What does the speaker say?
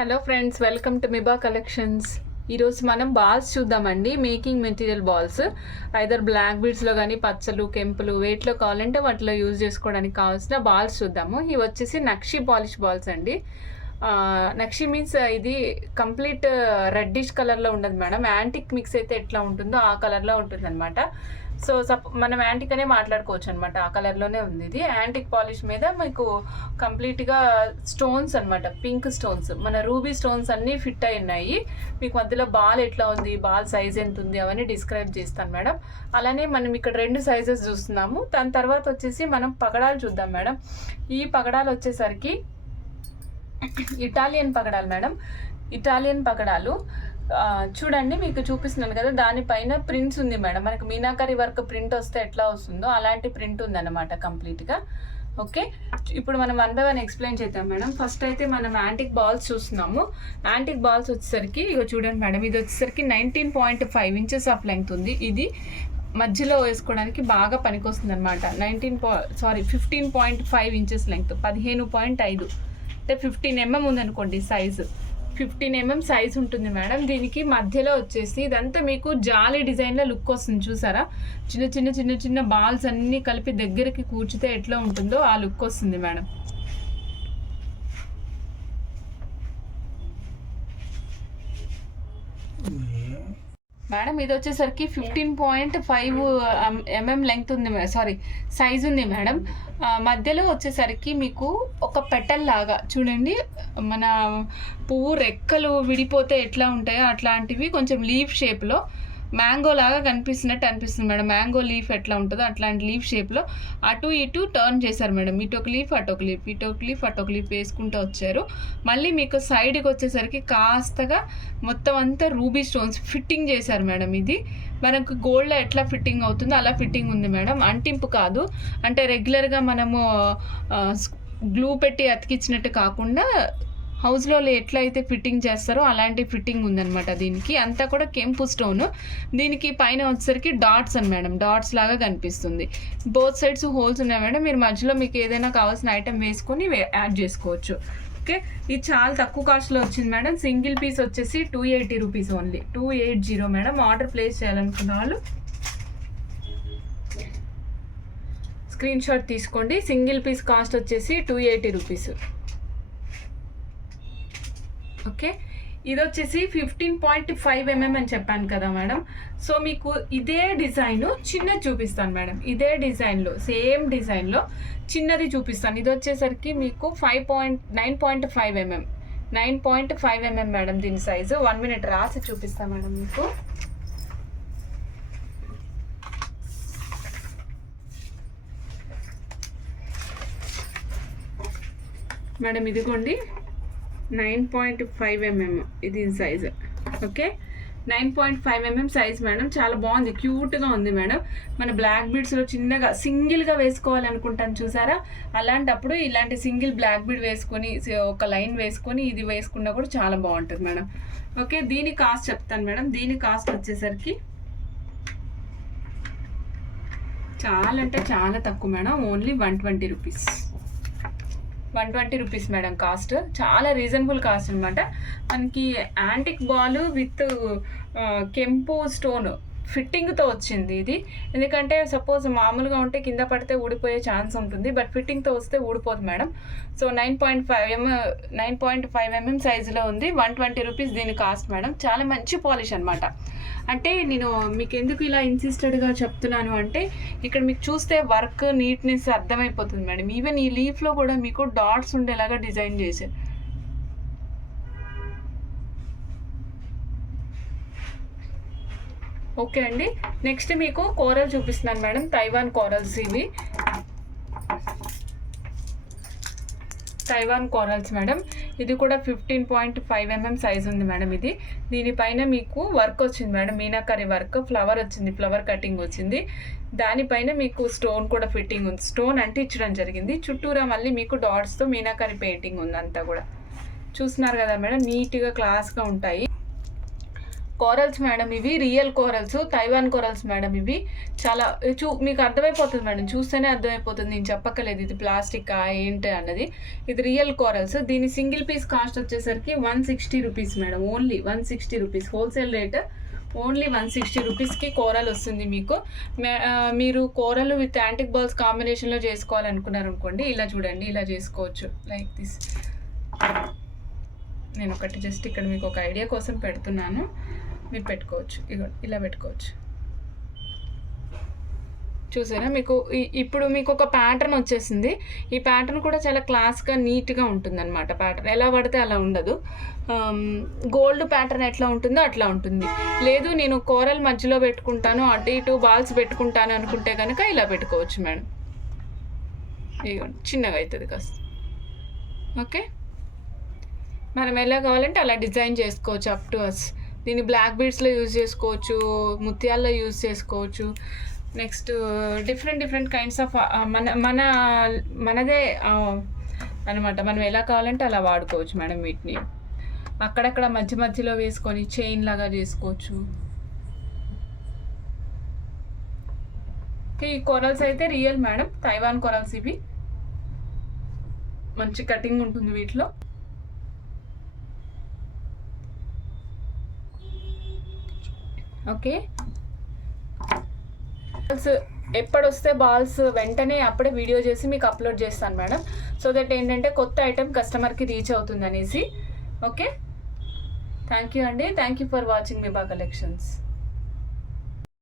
Hello friends, welcome to Miba collections. ఈరోజు మనం balls చూద్దామండి. Making material balls, either black బీడ్స్లో కానీ పచ్చలు కెంపులు వేటిలో కావాలంటే వాటిలో యూజ్ చేసుకోవడానికి కావాల్సిన బాల్స్ చూద్దాము. ఇవి వచ్చేసి నక్షి పాలిష్ బాల్స్ అండి. నక్షి మీన్స్ ఇది కంప్లీట్ రెడ్డిష్ కలర్లో ఉండదు మేడం. యాంటిక్ మిక్స్ అయితే ఎట్లా ఉంటుందో ఆ కలర్లో ఉంటుంది అనమాట. సో మనం యాంటిక్ అనే మాట్లాడుకోవచ్చు అనమాట. ఆ కలర్లోనే ఉంది. ఇది యాంటిక్ పాలిష్ మీద మీకు కంప్లీట్గా స్టోన్స్ అనమాట, పింక్ స్టోన్స్, మన రూబీ స్టోన్స్ అన్నీ ఫిట్ అయి ఉన్నాయి. మీకు మధ్యలో బాల్ ఎట్లా ఉంది, బాల్ సైజ్ ఎంత ఉంది అవన్నీ డిస్క్రైబ్ చేస్తాను మేడం. అలానే మనం ఇక్కడ 2 సైజెస్ చూస్తున్నాము. దాని తర్వాత వచ్చేసి మనం పగడాలు చూద్దాం మేడం. ఈ పగడాలు వచ్చేసరికి ఇటాలియన్ పగడాలు మేడం. ఇటాలియన్ పగడాలు చూడండి, మీకు చూపిస్తున్నాను కదా, దానిపైన ప్రింట్స్ ఉంది మేడం. మనకు మీనాకరి వర్క్ ప్రింట్ వస్తే ఎట్లా వస్తుందో అలాంటి ప్రింట్ ఉందన్నమాట కంప్లీట్గా. ఓకే, ఇప్పుడు మనం 1 by 1 ఎక్స్ప్లెయిన్ చేద్దాం మేడం. ఫస్ట్ అయితే మనం యాంటిక్ బాల్స్ చూస్తున్నాము. యాంటిక్ బాల్స్ వచ్చేసరికి ఇగో చూడండి మేడం, ఇది వచ్చేసరికి 19.5 ఇంచెస్ ఆఫ్ లెంగ్త్ ఉంది. ఇది మధ్యలో వేసుకోవడానికి బాగా పనికొస్తుంది అనమాట. 15.5 ఇంచెస్ లెంగ్త్, 15.5 అంటే 15 mm ఉందనుకోండి సైజు. 15 mm సైజ్ ఉంటుంది మేడం. దీనికి మధ్యలో వచ్చేసి ఇదంతా మీకు జాలీ డిజైన్లో లుక్ వస్తుంది చూసారా. చిన్న చిన్న చిన్న చిన్న బాల్స్ అన్నీ కలిపి దగ్గరికి కూర్చితే ఎట్లా ఉంటుందో ఆ లుక్ వస్తుంది మేడం. మేడం ఇది వచ్చేసరికి 15.5 mm లెంగ్త్ ఉంది, సైజ్ ఉంది మేడం. మధ్యలో వచ్చేసరికి మీకు ఒక పెటల్ లాగా చూడండి, మన పువ్వు రెక్కలు విడిపోతే ఎట్లా ఉంటాయో అట్లాంటివి కొంచెం లీఫ్ షేప్లో మ్యాంగో లాగా కనిపిస్తున్నట్టు అనిపిస్తుంది మేడం. మ్యాంగో లీఫ్ ఎట్లా ఉంటుందో అట్లాంటి లీఫ్ షేప్లో అటు ఇటు టర్న్ చేశారు మేడం. ఇటొక లీఫ్ అటొక లీఫ్, ఇటొక లీఫ్ అటొక లీఫ్ వేసుకుంటూ వచ్చారు. మళ్ళీ మీకు సైడ్కి వచ్చేసరికి కాస్తగా మొత్తం అంతా రూబీ స్టోన్స్ ఫిట్టింగ్ చేశారు మేడం. ఇది మనకు గోల్డ్లో ఎట్లా ఫిట్టింగ్ అవుతుందో అలా ఫిట్టింగ్ ఉంది మేడం. అంటింపు కాదు, అంటే రెగ్యులర్గా మనము గ్లూ పెట్టి అతికించినట్టు కాకుండా హౌస్లో ఎట్లయితే ఫిట్టింగ్ చేస్తారో అలాంటి ఫిట్టింగ్ ఉందన్నమాట. దీనికి అంతా కూడా కెంపు స్టోన్. దీనికి పైన వచ్చేసరికి డాట్స్ అని మేడం, డాట్స్ లాగా కనిపిస్తుంది. బోత్ సైడ్స్ హోల్స్ ఉన్నాయి మేడం. మీరు మధ్యలో మీకు ఏదైనా కావాల్సిన ఐటెం వేసుకొని యాడ్ చేసుకోవచ్చు. ఓకే, ఇది చాలా తక్కువ కాస్ట్లో వచ్చింది మేడం. సింగిల్ పీస్ వచ్చేసి 280 rupees only, 280 madam. Order place చేయాలనుకున్న వాళ్ళు స్క్రీన్ షాట్ తీసుకోండి. సింగిల్ పీస్ కాస్ట్ వచ్చేసి 280 రూపీస్. ఓకే, ఇది వచ్చేసి 15.5 mm అని చెప్పాను కదా మేడం. సో మీకు ఇదే డిజైన్ చిన్నది చూపిస్తాను మేడం. ఇదే డిజైన్లో సేమ్ డిజైన్లో చిన్నది చూపిస్తాను. ఇది వచ్చేసరికి మీకు 9.5 mm, 9.5 mm మేడం దీని సైజు. 1 minute రాసి చూపిస్తాను మేడం మీకు. మేడం ఇదిగోండి 9.5 mm ఇది size. Okay, 9.5 mm size madam. చాలా బాగుంది, క్యూట్గా ఉంది మేడం. మన బ్లాక్ బీడ్స్లో చిన్నగా సింగిల్గా వేసుకోవాలనుకుంటాను చూసారా, అలాంటప్పుడు ఇలాంటి సింగిల్ బ్లాక్ బీడ్ వేసుకొని ఒక లైన్ వేసుకొని ఇది వేసుకున్నా కూడా చాలా బాగుంటుంది మేడం. ఓకే, దీని కాస్ట్ చెప్తాను మేడం. దీని కాస్ట్ వచ్చేసరికి చాలా అంటే చాలా తక్కువ madam. Only 120 rupees, 120 rupees madam cost. చాలా రీజనబుల్ కాస్ట్ అనమాట. మనకి యాంటిక్ బాల్ విత్ కెంపు స్టోన్ ఫిట్టింగ్తో వచ్చింది ఇది. ఎందుకంటే సపోజ్ మామూలుగా ఉంటే కింద పడితే ఊడిపోయే ఛాన్స్ ఉంటుంది, బట్ ఫిట్టింగ్తో వస్తే ఊడిపోదు మేడం. సో 9.5 mm సైజులో ఉంది. 120 రూపీస్ దీని కాస్ట్ మేడం. చాలా మంచి పాలిష్ అనమాట. అంటే నేను మీకు ఎందుకు ఇలా ఇన్సిస్టెడ్గా చెప్తున్నాను అంటే ఇక్కడ మీకు చూస్తే వర్క్ నీట్నెస్ అర్థమైపోతుంది మేడం. ఈవెన్ ఈ లీఫ్లో కూడా మీకు డాట్స్ ఉండేలాగా డిజైన్ చేశారు. ఓకే అండి, నెక్స్ట్ మీకు కోరల్ చూపిస్తున్నాను మేడం. తైవాన్ కోరల్స్ ఇవి, తైవాన్ కోరల్స్ మేడం. ఇది కూడా 15.5 mm సైజ్ ఉంది మేడం. ఇది దీనిపైన మీకు వర్క్ వచ్చింది మేడం, మీనాకరి వర్క్, ఫ్లవర్ వచ్చింది, ఫ్లవర్ కటింగ్ వచ్చింది. దానిపైన మీకు స్టోన్ కూడా ఫిట్టింగ్ ఉంది, స్టోన్ అంటే ఇచ్చడం జరిగింది. చుట్టూరా మళ్ళీ మీకు డాట్స్తో మీనాకరి పెయింటింగ్ ఉంది. అంతా కూడా చూస్తున్నారు కదా మేడం, నీట్గా క్లాస్గా ఉంటాయి. కోరల్స్ మేడం, ఇవి real corals, Taiwan corals madam. ఇవి చాలా మీకు అర్థమైపోతుంది మేడం, చూస్తేనే అర్థమైపోతుంది, నేను చెప్పక్కలేదు ఇది ప్లాస్టిక్ ఏంటి అన్నది. ఇది రియల్ కోరల్స్. దీని సింగిల్ పీస్ కాస్ట్ వచ్చేసరికి 160 rupees madam, only 160 rupees. Wholesale rate only 160 రూపీస్కి కోరల్ వస్తుంది మీకు. మీరు కోరల్ విత్ యాంటిక్ బాల్స్ కాంబినేషన్లో చేసుకోవాలనుకున్నారు అనుకోండి, ఇలా చూడండి, ఇలా చేసుకోవచ్చు. Like this. నేను ఒకటి జస్ట్ ఇక్కడ మీకు ఒక ఐడియా కోసం పెడుతున్నాను, మీరు పెట్టుకోవచ్చు. ఇగో ఇలా పెట్టుకోవచ్చు. చూసారా, మీకు ఇప్పుడు మీకు ఒక ప్యాటర్న్ వచ్చేసింది. ఈ ప్యాటర్న్ కూడా చాలా క్లాస్గా నీట్గా ఉంటుంది అనమాట. ప్యాటర్న్ ఎలా పడితే అలా ఉండదు. గోల్డ్ ప్యాటర్న్ ఎట్లా ఉంటుందో అట్లా ఉంటుంది. లేదు నేను కోరల్ మధ్యలో పెట్టుకుంటాను, అటు ఇటు బాల్స్ పెట్టుకుంటాను అనుకుంటే కనుక ఇలా పెట్టుకోవచ్చు మేడం. ఇదిగోండి, చిన్నగా అవుతుంది కాస్త. ఓకే, మనం ఎలా కావాలంటే అలా డిజైన్ చేసుకోవచ్చు, అప్ టు అస్. దీన్ని బ్లాక్ బీడ్స్లో యూజ్ చేసుకోవచ్చు, ముత్యాల్లో యూజ్ చేసుకోవచ్చు. నెక్స్ట్ డిఫరెంట్ కైండ్స్ ఆఫ్ మనదే అనమాట. మనం ఎలా కావాలంటే అలా వాడుకోవచ్చు మేడం. వీటిని అక్కడక్కడ మధ్యలో వేసుకొని చైన్ లాగా చేసుకోవచ్చు. ఈ కొరల్స్ అయితే రియల్ మేడం, తైవాన్ కొరల్స్. ఇవి మంచి కటింగ్ ఉంటుంది వీటిలో. ఓకే, బాల్స్ ఎప్పుడొస్తే బాల్స్ వెంటనే అప్పుడే వీడియో చేసి మీకు అప్లోడ్ చేస్తాను మేడం. సో దట్ ఏంటంటే కొత్త ఐటెం కస్టమర్కి రీచ్ అవుతుంది అనేసి. ఓకే, థ్యాంక్ యూ అండి. Thank you for watching Miba collections.